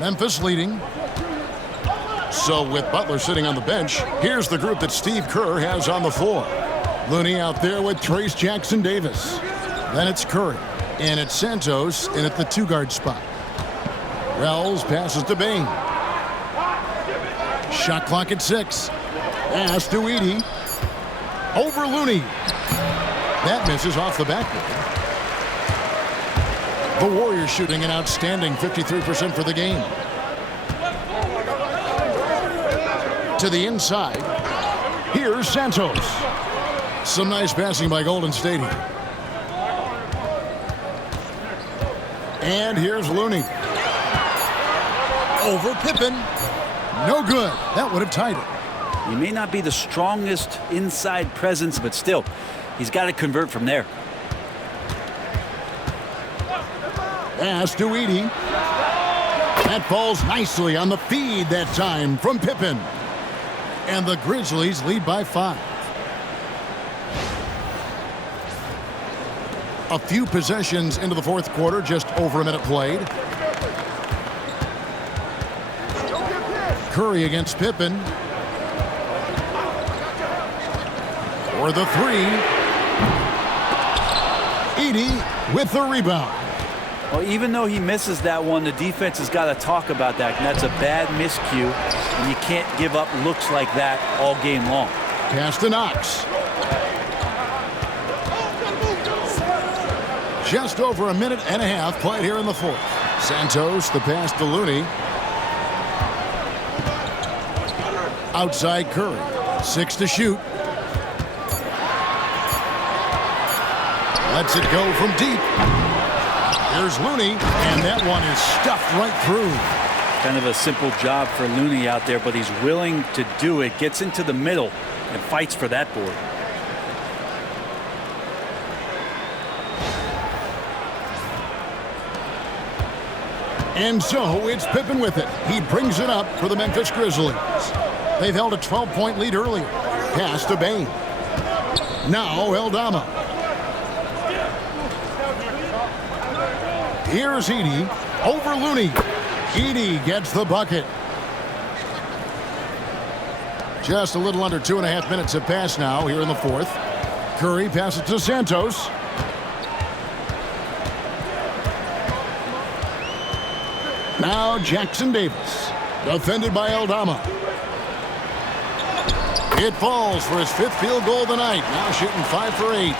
Memphis leading. So with Butler sitting on the bench, here's the group that Steve Kerr has on the floor. Looney out there with Trace Jackson-Davis. Then it's Curry. And it's Santos in at the two-guard spot. Wells passes to Bane. Shot clock at 6. Pass to Edey. Over Looney. That misses off the backboard. The Warriors shooting an outstanding 53% for the game. To the inside. Here's Santos. Some nice passing by Golden State here. And here's Looney. Over Pippen. No good. That would have tied it. He may not be the strongest inside presence, but still, he's got to convert from there. Pass to Edey. That falls nicely on the feed that time from Pippen. And the Grizzlies lead by 5. A few possessions into the fourth quarter, just over a minute played. Curry against Pippen. For the 3. Edey with the rebound. Well, even though he misses that one, the defense has got to talk about that. And that's a bad miscue, and you can't give up looks like that all game long. Pass to Knox. Just over a minute and a half played here in the fourth. Santos, the pass to Looney. Outside Curry. 6 to shoot. Lets it go from deep. Here's Looney, and that one is stuffed right through. Kind of a simple job for Looney out there, but he's willing to do it. Gets into the middle and fights for that board. And so it's Pippen with it. He brings it up for the Memphis Grizzlies. They've held a 12-point lead earlier. Pass to Bane. Now Eldama. Here's Edey. Over Looney. Edey gets the bucket. Just a little under 2.5 minutes have passed now here in the fourth. Curry passes to Santos. Now Jackson-Davis. Defended by Eldama. It falls for his 5th field goal of the night. Now shooting 5 for 8.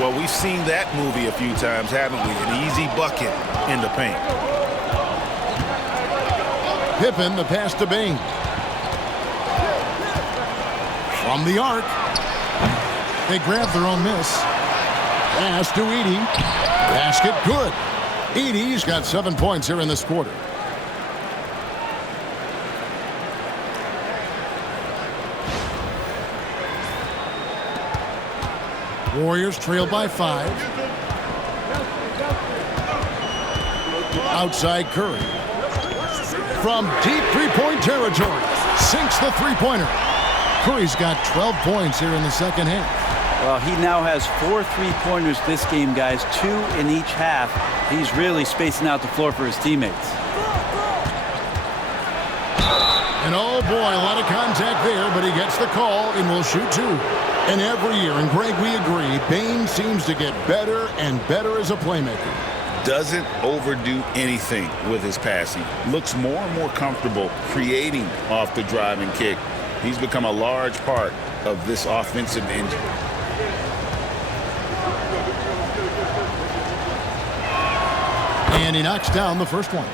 Well, we've seen that movie a few times, haven't we? An easy bucket in the paint. Pippen, the pass to Bane. From the arc. They grab their own miss. Pass to Edey. Basket good. Edey's got 7 points here in this quarter. Warriors trail by 5. Outside Curry. From deep three-point territory. Sinks the three-pointer. Curry's got 12 points here in the second half. Well, he now has 4 three-pointers this game, guys. 2 in each half. He's really spacing out the floor for his teammates. And oh boy, a lot of contact there, but he gets the call and will shoot 2. And every year, and Greg, we agree, Bane seems to get better and better as a playmaker. Doesn't overdo anything with his passing. Looks more and more comfortable creating off the driving kick. He's become a large part of this offensive engine. And he knocks down the first one.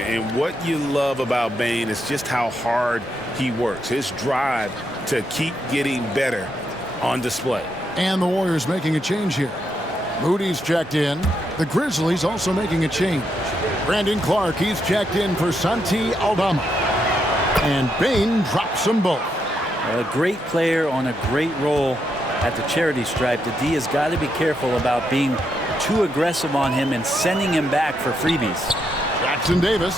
And what you love about Bane is just how hard he works. His drive to keep getting better on display. And the Warriors making a change here. Moody's checked in. The Grizzlies also making a change. Brandon Clark, he's checked in for Santi Aldama. And Bane drops them both. A great player on a great role at the charity stripe. The D has got to be careful about being too aggressive on him and sending him back for freebies. Jackson-Davis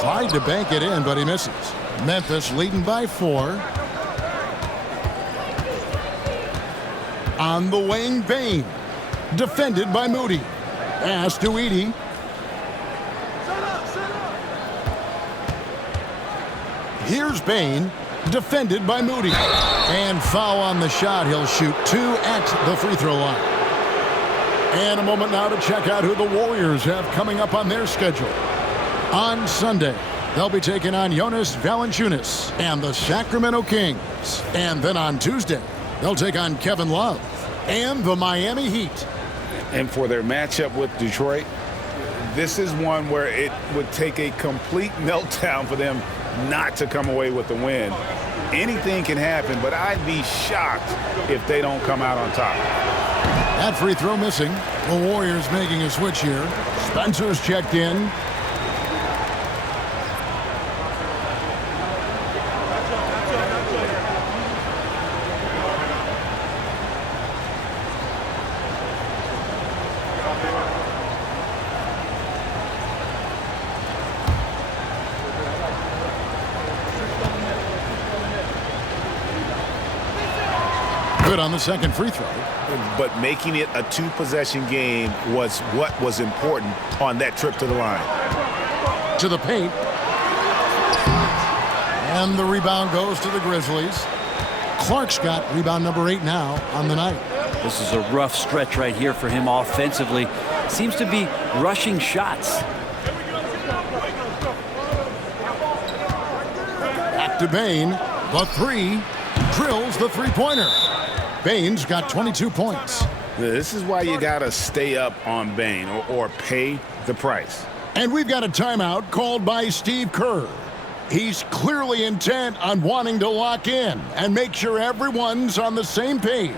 tried to bank it in, but he misses. Memphis leading by 4. On the wing, Bane. Defended by Moody. Pass to Edey. Here's Bane, defended by Moody. And foul on the shot. He'll shoot 2 at the free throw line. And a moment now to check out who the Warriors have coming up on their schedule. On Sunday, they'll be taking on Jonas Valanciunas and the Sacramento Kings. And then on Tuesday, they'll take on Kevin Love and the Miami Heat. And for their matchup with Detroit, this is one where it would take a complete meltdown for them not to come away with the win. Anything can happen, but I'd be shocked if they don't come out on top. That free throw missing. The Warriors making a switch here. Spencer's checked in. Good on the second free throw. But making it a 2-possession game was what was important on that trip to the line. To the paint. And the rebound goes to the Grizzlies. Clark's got rebound number 8 now on the night. This is a rough stretch right here for him offensively. Seems to be rushing shots. Back to Bane. The 3. Drills the three-pointer. Bane's got 22 points. This is why you got to stay up on Bane or pay the price. And we've got a timeout called by Steve Kerr. He's clearly intent on wanting to lock in and make sure everyone's on the same page.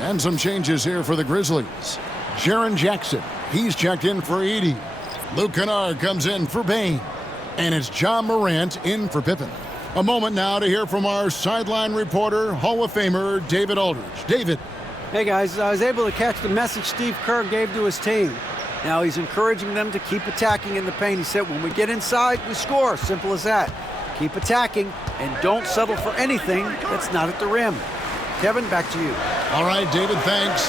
And some changes here for the Grizzlies. Jaren Jackson, he's checked in for Edey. Luke Kennard comes in for Bane. And it's John Morant in for Pippen. A moment now to hear from our sideline reporter, Hall of Famer David Aldridge. David. Hey guys, I was able to catch the message Steve Kerr gave to his team. Now he's encouraging them to keep attacking in the paint. He said, when we get inside, we score. Simple as that. Keep attacking and don't settle for anything that's not at the rim. Kevin, back to you. All right, David, thanks.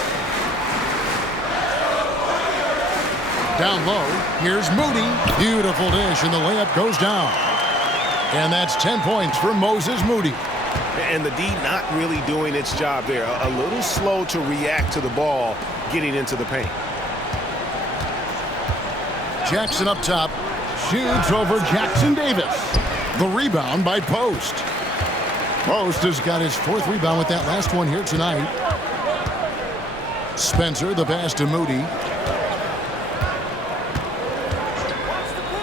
Down low, here's Moody. Beautiful dish, and the layup goes down. And that's 10 points for Moses Moody. And the D not really doing its job there. A little slow to react to the ball getting into the paint. Jackson up top. Shoots over Jackson Davis. The rebound by Post. Post has got his 4th rebound with that last one here tonight. Spencer, the pass to Moody.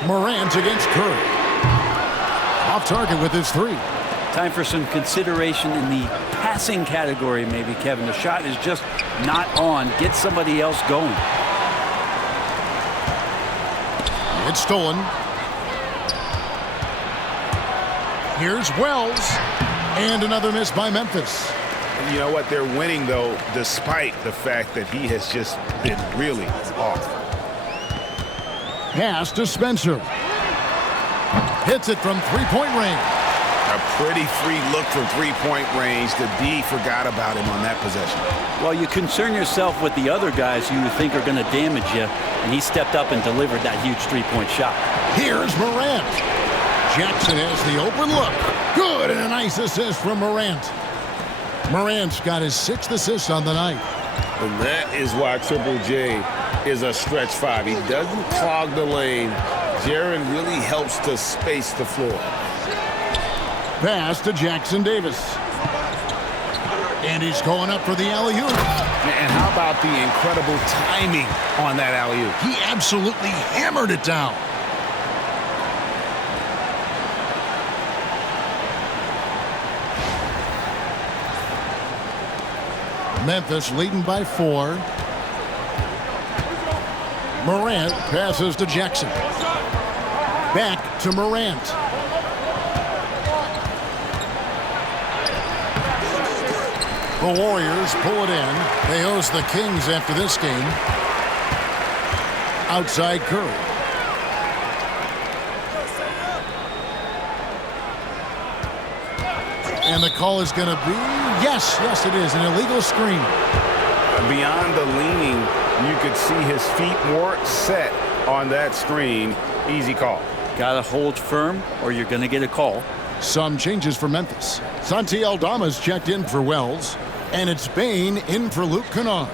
Morant against Curry. Off target with his 3. Time for some consideration in the passing category, maybe, Kevin. The shot is just not on. Get somebody else going. It's stolen. Here's Wells. And another miss by Memphis. You know what? They're winning, though, despite the fact that he has just been really off. Pass to Spencer. Hits it from 3-point range. A Pretty free look from three-point range. The D forgot about him on that possession. Well, you concern yourself with the other guys who you think are going to damage you, and he stepped up and delivered that huge three-point shot. Here's Morant. Jackson has the open look. Good, and a nice assist from Morant. Morant's got his 6th assist on the night. And that is why Triple J is a stretch 5. He doesn't clog the lane. Jaren really helps to space the floor. Pass to Jackson Davis. And he's going up for the alley-oop. And how about the incredible timing on that alley-oop? He absolutely hammered it down. Memphis leading by 4. Morant passes to Jackson. Back to Morant. The Warriors pull it in. They host the Kings after this game. Outside Curry. And the call is going to be, yes, it is, an illegal screen. Beyond the leaning, you could see his feet more set on that screen. Easy call. Got to hold firm or you're going to get a call. Some changes for Memphis. Santi Aldama's checked in for Wells, and it's Bane in for Luke Kennard.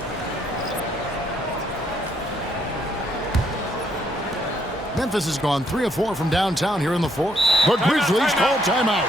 Memphis has gone 3 of 4 from downtown here in the 4th. The Grizzlies call timeout.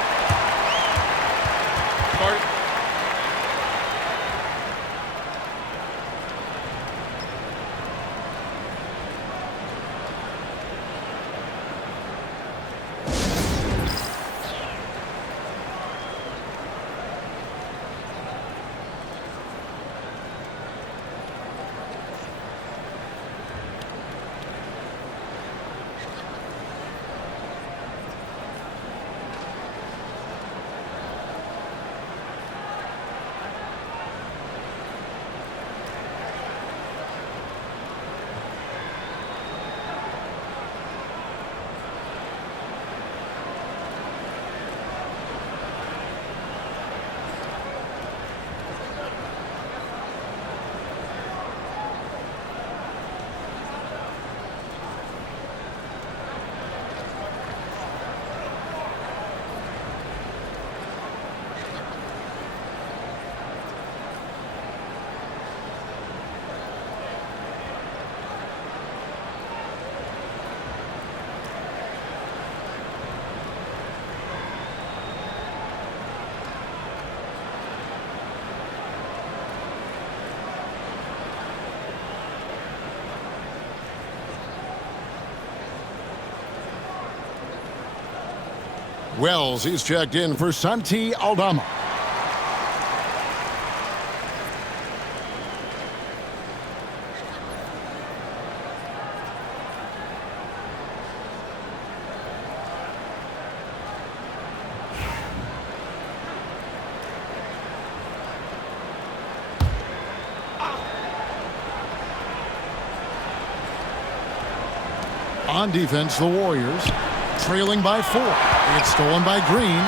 Wells, he's checked in for Santi Aldama. On defense, the Warriors trailing by 4. It's stolen by Green.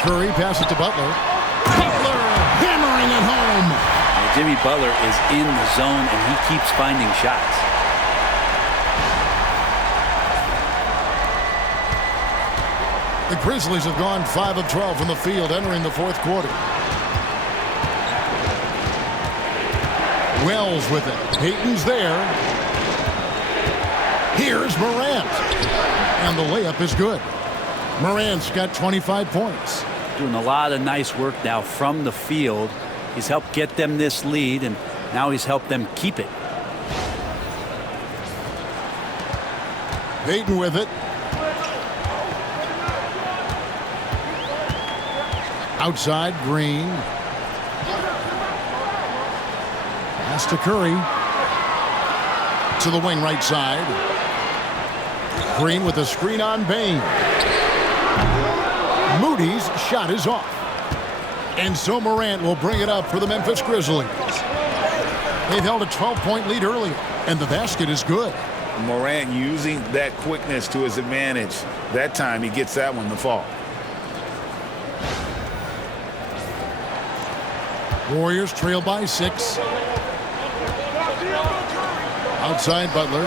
Curry passes to Butler. Butler hammering it home. Now, Jimmy Butler is in the zone and he keeps finding shots. The Grizzlies have gone 5 of 12 from the field entering the 4th quarter. Wells with it. Payton's there. Here's Morant. And the layup is good. Morant's got 25 points. Doing a lot of nice work now from the field. He's helped get them this lead, and now he's helped them keep it. Payton with it. Outside, Green. Pass to Curry. To the wing right side. Green with a screen on Bane. Moody's shot is off. And so Morant will bring it up for the Memphis Grizzlies. They've held a 12-point lead earlier, and the basket is good. Morant using that quickness to his advantage. That time he gets that one to fall. Warriors trail by 6. Outside Butler.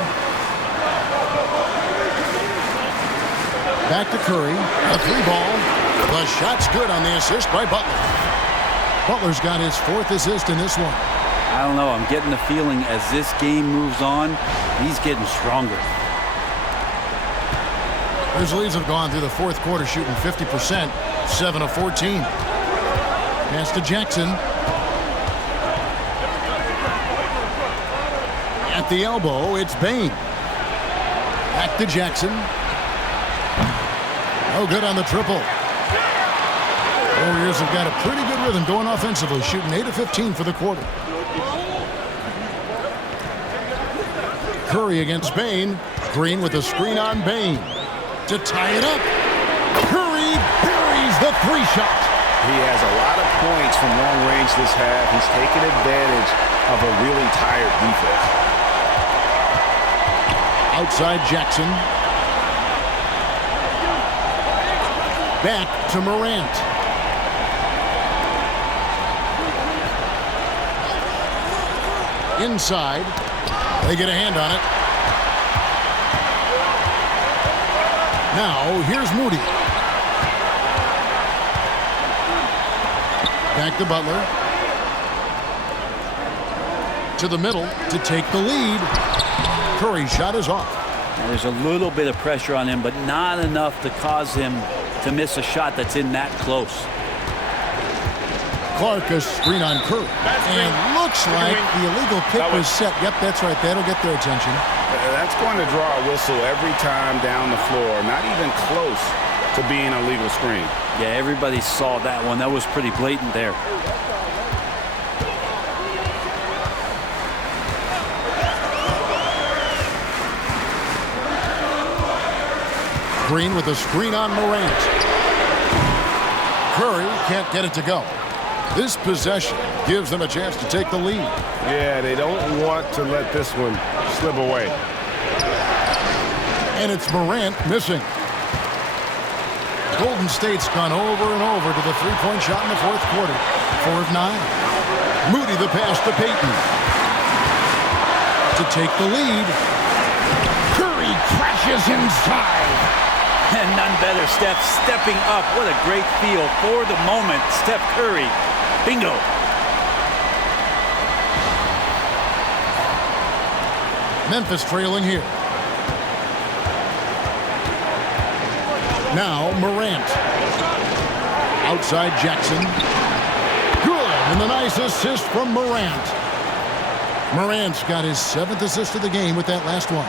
Back to Curry. A 3-ball. The shot's good on the assist by Butler. Butler's got his 4th assist in this one. I don't know. I'm getting the feeling as this game moves on, he's getting stronger. Grizzlies have gone through the 4th quarter shooting 50%, 7 of 14. Pass to Jackson. At the elbow, it's Bane. Back to Jackson. No good on the triple. Warriors have got a pretty good rhythm going offensively, shooting 8 of 15 for the quarter. Curry against Bane. Green with a screen on Bane. To tie it up. Curry buries the 3-shot. He has a lot of points from long range this half. He's taken advantage of a really tired defense. Outside Jackson. Back to Morant. Inside. They get a hand on it. Now, here's Moody. Back to Butler. To the middle to take the lead. Curry's shot is off. There's a little bit of pressure on him, but not enough to cause him to miss a shot that's in that close. Clark a screen on Curry. And looks like the illegal kick was set. Yep, that's right. That'll get their attention. That's going to draw a whistle every time down the floor. Not even close to being a legal screen. Yeah, everybody saw that one. That was pretty blatant there. Green with a screen on Morant. Curry can't get it to go. This possession gives them a chance to take the lead. Yeah, they don't want to let this one slip away. And it's Morant missing. Golden State's gone over and over to the three-point shot in the 4th quarter. 4 of 9. Moody the pass to Payton. To take the lead. Curry crashes inside. And none better, Steph stepping up. What a great feel for the moment. Steph Curry. Bingo. Memphis trailing here. Now Morant. Outside Jackson. Good. And the nice assist from Morant. Morant's got his 7th assist of the game with that last one.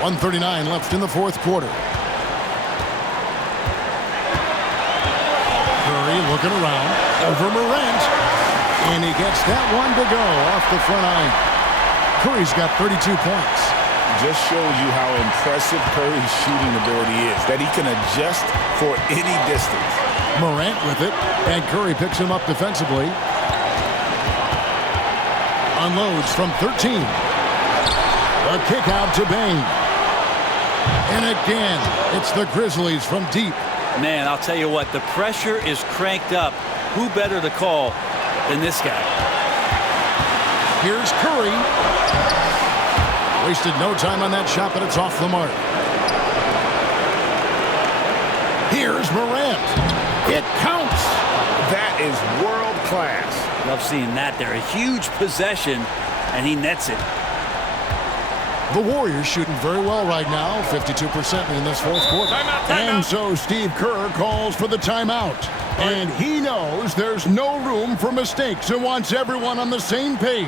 1:39 left in the 4th quarter. Curry looking around. Over Morant. And he gets that one to go off the front iron. Curry's got 32 points. Just shows you how impressive Curry's shooting ability is. That he can adjust for any distance. Morant with it. And Curry picks him up defensively. Unloads from 13. A kick out to Bane. And again, it's the Grizzlies from deep. Man, I'll tell you what, the pressure is cranked up. Who better to call than this guy? Here's Curry. Wasted no time on that shot, but it's off the mark. Here's Morant. It counts. That is world class. Love seeing that there. A huge possession, and he nets it. The Warriors shooting very well right now, 52% in this 4th quarter. Timeout. And so Steve Kerr calls for the timeout. And he knows there's no room for mistakes and wants everyone on the same page.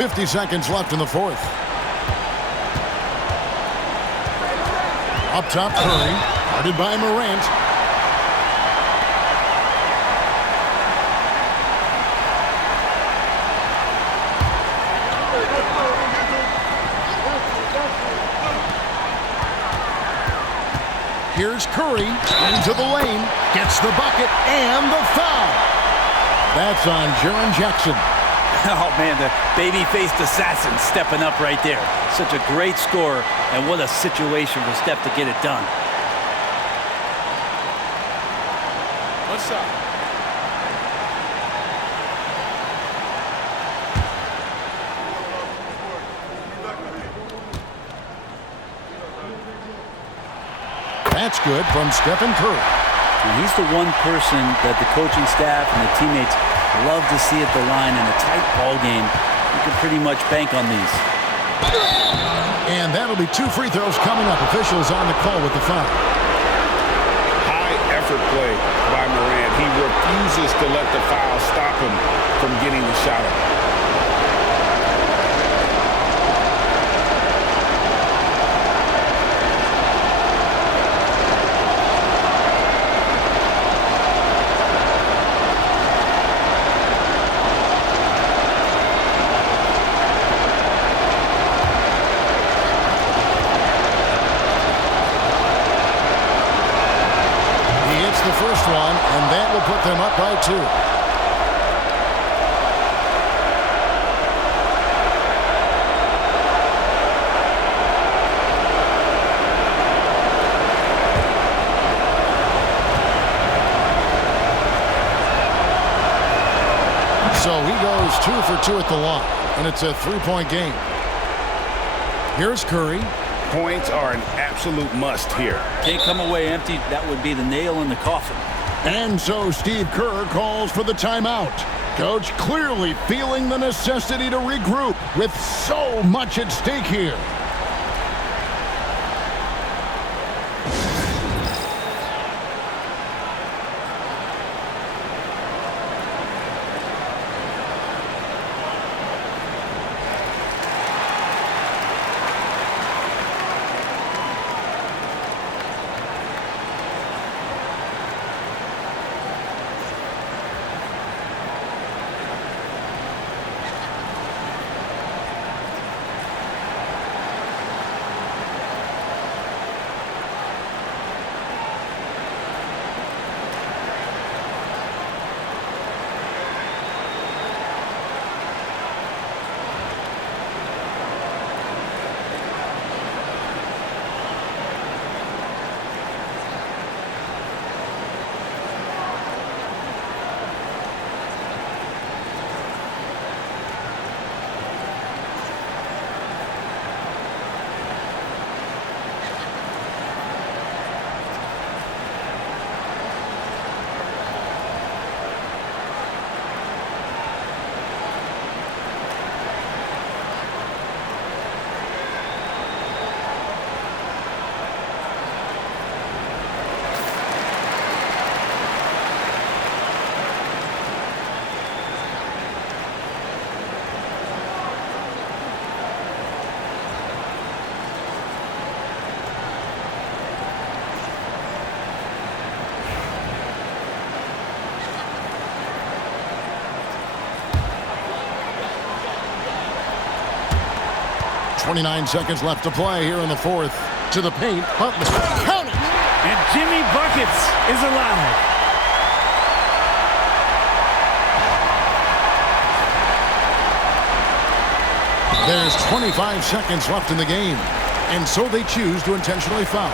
50 seconds left in the fourth. Up top, Curry. Guarded by Morant. Here's Curry into the lane. Gets the bucket and the foul. That's on Jaren Jackson. Oh, man, the baby-faced assassin stepping up right there. Such a great score, and what a situation for Steph to get it done. What's up? That's good from Stephen Curry. And he's the one person that the coaching staff and the teammates love to see at the line in a tight ball game. You can pretty much bank on these. And that'll be 2 free throws coming up. Officials on the call with the foul. High effort play by Morant. He refuses to let the foul stop him from getting the shot up. The first one, and that will put them up by 2. So he goes 2 for 2 at the line, and it's a 3-point game. Here's Curry. Points are an absolute must here. Can't come away empty. That would be the nail in the coffin. And so Steve Kerr calls for the timeout. Coach clearly feeling the necessity to regroup with so much at stake here. .29 seconds left to play here in the fourth. To the paint, Butler. Count it! And Jimmy Buckets is alive. There's 25 seconds left in the game, and so they choose to intentionally foul.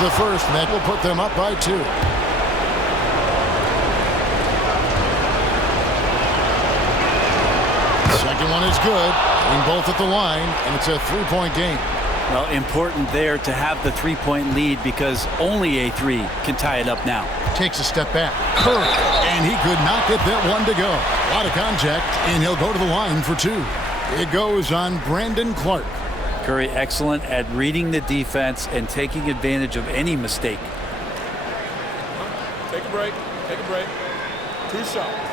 The first, and that will put them up by 2. Second one is good, and both at the line, and it's a 3-point game. Well, important there to have the three-point lead because only a three can tie it up now. Takes a step back. Curry, and he could not get that one to go. A lot of contact, and he'll go to the line for two. It goes on Brandon Clark. Curry excellent at reading the defense and taking advantage of any mistake. Take a break. Take a break. 2 shots.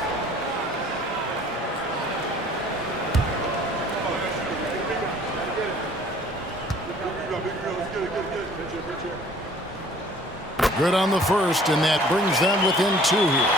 Good on the first, and that brings them within 2 here.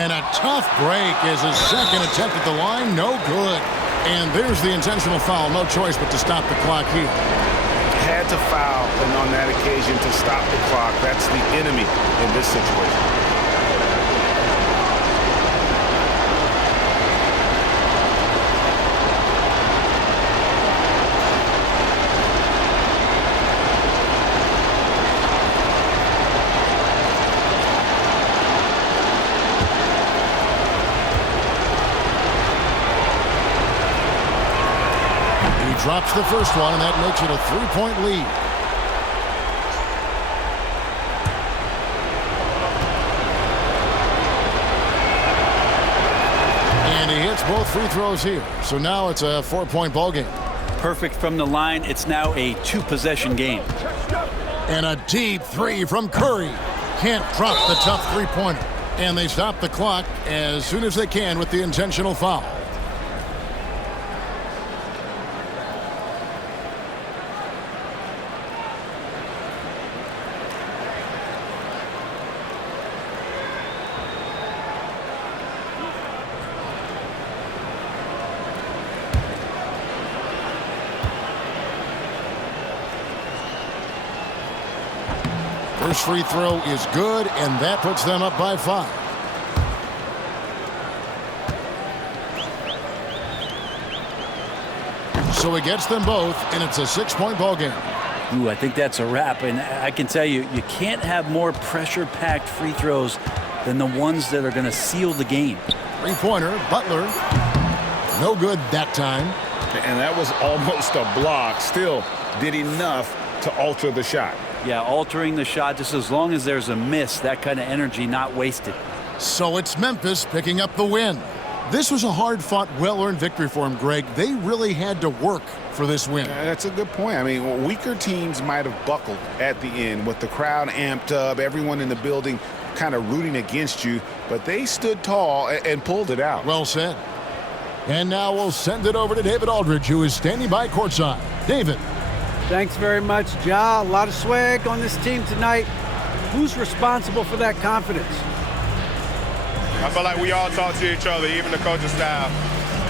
And a tough break as his second attempt at the line, no good. And there's the intentional foul. No choice but to stop the clock here. Had to foul, and on that occasion to stop the clock. That's the enemy in this situation. Drops the first one, and that makes it a 3-point lead. And he hits both free throws here. So now it's a 4-point ball game. Perfect from the line. It's now a 2-possession game. And a deep three from Curry. Can't drop the tough three-pointer. And they stop the clock as soon as they can with the intentional foul. First free throw is good, and that puts them up by 5. So he gets them both, and it's a 6-point ball game. Ooh, I think that's a wrap, and I can tell you, you can't have more pressure-packed free throws than the ones that are going to seal the game. Three-pointer, Butler. No good that time. And that was almost a block. Still did enough to alter the shot. Yeah, altering the shot just as long as there's a miss, that kind of energy not wasted. So it's Memphis picking up the win. This was a hard-fought, well-earned victory for them, Greg. They really had to work for this win. That's a good point. I mean, weaker teams might have buckled at the end with the crowd amped up, everyone in the building kind of rooting against you, but they stood tall and pulled it out. Well said. And now we'll send it over to David Aldridge, who is standing by courtside. David. Thanks very much, Ja. A lot of swag on this team tonight. Who's responsible for that confidence? I feel like we all talk to each other, even the coaching staff.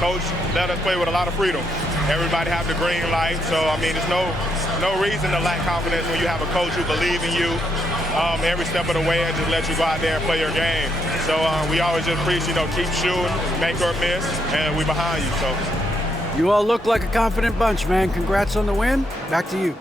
Coach let us play with a lot of freedom. Everybody have the green light, so I mean, there's no reason to lack confidence when you have a coach who believes in you every step of the way and just let you go out there and play your game. So we always just preach, keep shooting, make or miss, and we behind you. So. You all look like a confident bunch, man. Congrats on the win. Back to you.